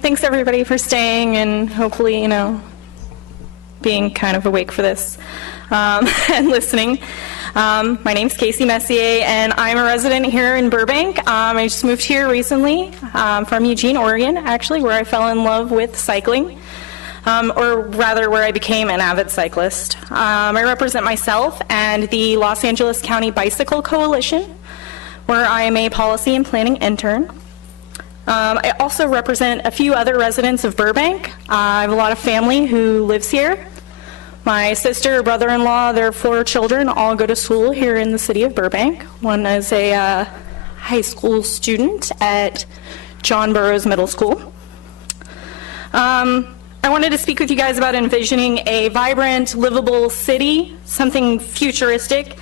Thanks everybody for staying and hopefully, being kind of awake for this and listening. My name's Casey Messier and I'm a resident here in Burbank. I just moved here recently from Eugene, Oregon, actually, where I fell in love with cycling. Or rather where I became an avid cyclist. I represent myself and the Los Angeles County Bicycle Coalition, where I am a policy and planning intern. I also represent a few other residents of Burbank. I have a lot of family who lives here. My sister, brother-in-law, their 4 children all go to school here in the city of Burbank. One is a high school student at John Burroughs Middle School. I wanted to speak with you guys about envisioning a vibrant, livable city, something futuristic,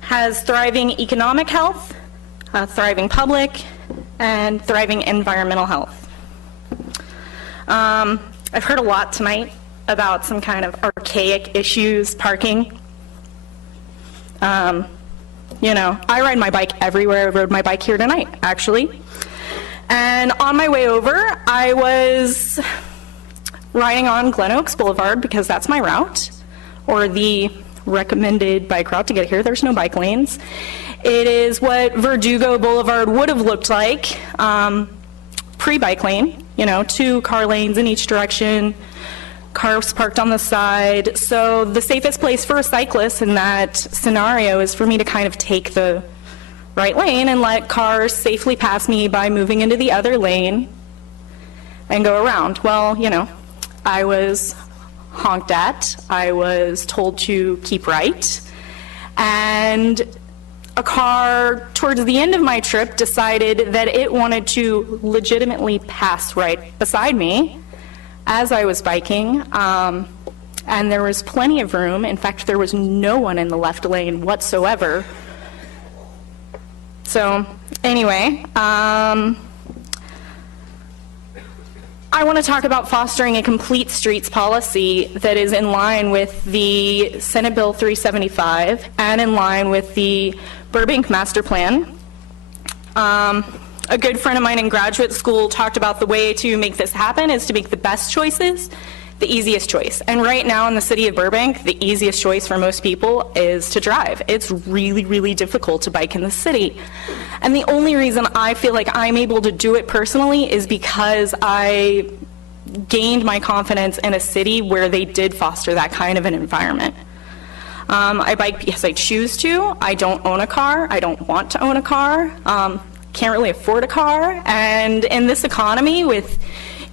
has thriving economic health, thriving public, and thriving environmental health. I've heard a lot tonight about some kind of archaic issues, parking. I ride my bike everywhere. I rode my bike here tonight, actually. And on my way over, I was riding on Glen Oaks Boulevard because that's my route, or the recommended bike route to get here. There's no bike lanes. It is what Verdugo Boulevard would have looked like pre-bike lane, 2 car lanes in each direction, cars parked on the side. So the safest place for a cyclist in that scenario is for me to kind of take the right lane and let cars safely pass me by moving into the other lane and go around. Well, I was honked at, I was told to keep right, and a car towards the end of my trip decided that it wanted to legitimately pass right beside me as I was biking, and there was plenty of room. In fact, there was no one in the left lane whatsoever. So anyway, I want to talk about fostering a complete streets policy that is in line with the Senate Bill 375 and in line with the Burbank Master Plan. A good friend of mine in graduate school talked about the way to make this happen is to make the best choices the easiest choice. And right now in the city of Burbank, the easiest choice for most people is to drive. It's really, really difficult to bike in the city. And the only reason I feel like I'm able to do it personally is because I gained my confidence in a city where they did foster that kind of an environment. I bike because I choose to. I don't own a car. I don't want to own a car. Can't really afford a car. And in this economy with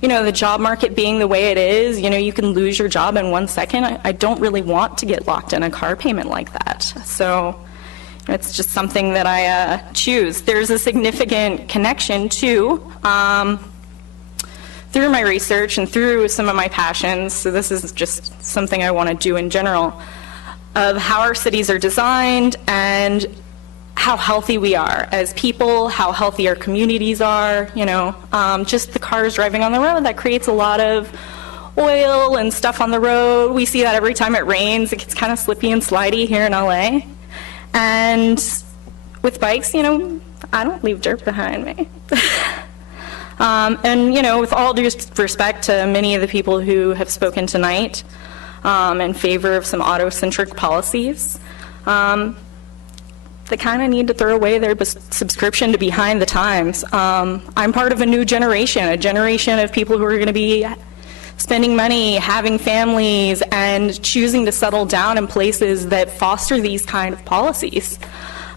the job market being the way it is, you can lose your job in 1 second. I don't really want to get locked in a car payment like that. So it's just something that I choose. There's a significant connection too, through my research and through some of my passions, so this is just something I want to do in general, of how our cities are designed and how healthy we are as people, how healthy our communities are, just the cars driving on the road, that creates a lot of oil and stuff on the road. We see that every time it rains. It gets kind of slippy and slidey here in LA. And with bikes, I don't leave dirt behind me. With all due respect to many of the people who have spoken tonight in favor of some auto-centric policies, they kind of need to throw away their subscription to Behind the Times. I'm part of a new generation, a generation of people who are going to be spending money, having families, and choosing to settle down in places that foster these kind of policies.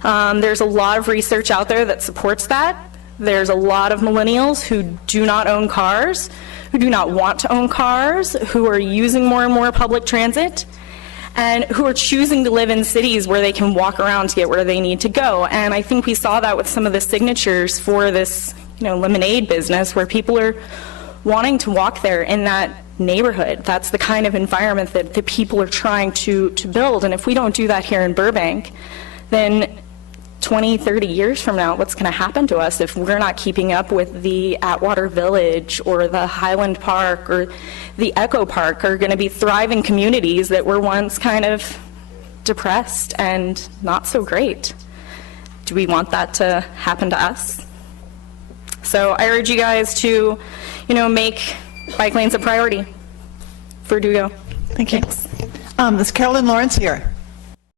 There's a lot of research out there that supports that. There's a lot of millennials who do not own cars, who do not want to own cars, who are using more and more public transit, and who are choosing to live in cities where they can walk around to get where they need to go. And I think we saw that with some of the signatures for this, lemonade business, where people are wanting to walk there in that neighborhood. That's the kind of environment that the people are trying to build. And if we don't do that here in Burbank, then 20, 30 years from now, what's going to happen to us if we're not keeping up with the Atwater Village or the Highland Park or the Echo Park are going to be thriving communities that were once kind of depressed and not so great. Do we want that to happen to us? So I urge you guys to, make bike lanes a priority for Dugo. Thank you. Is Carolyn Lawrence here?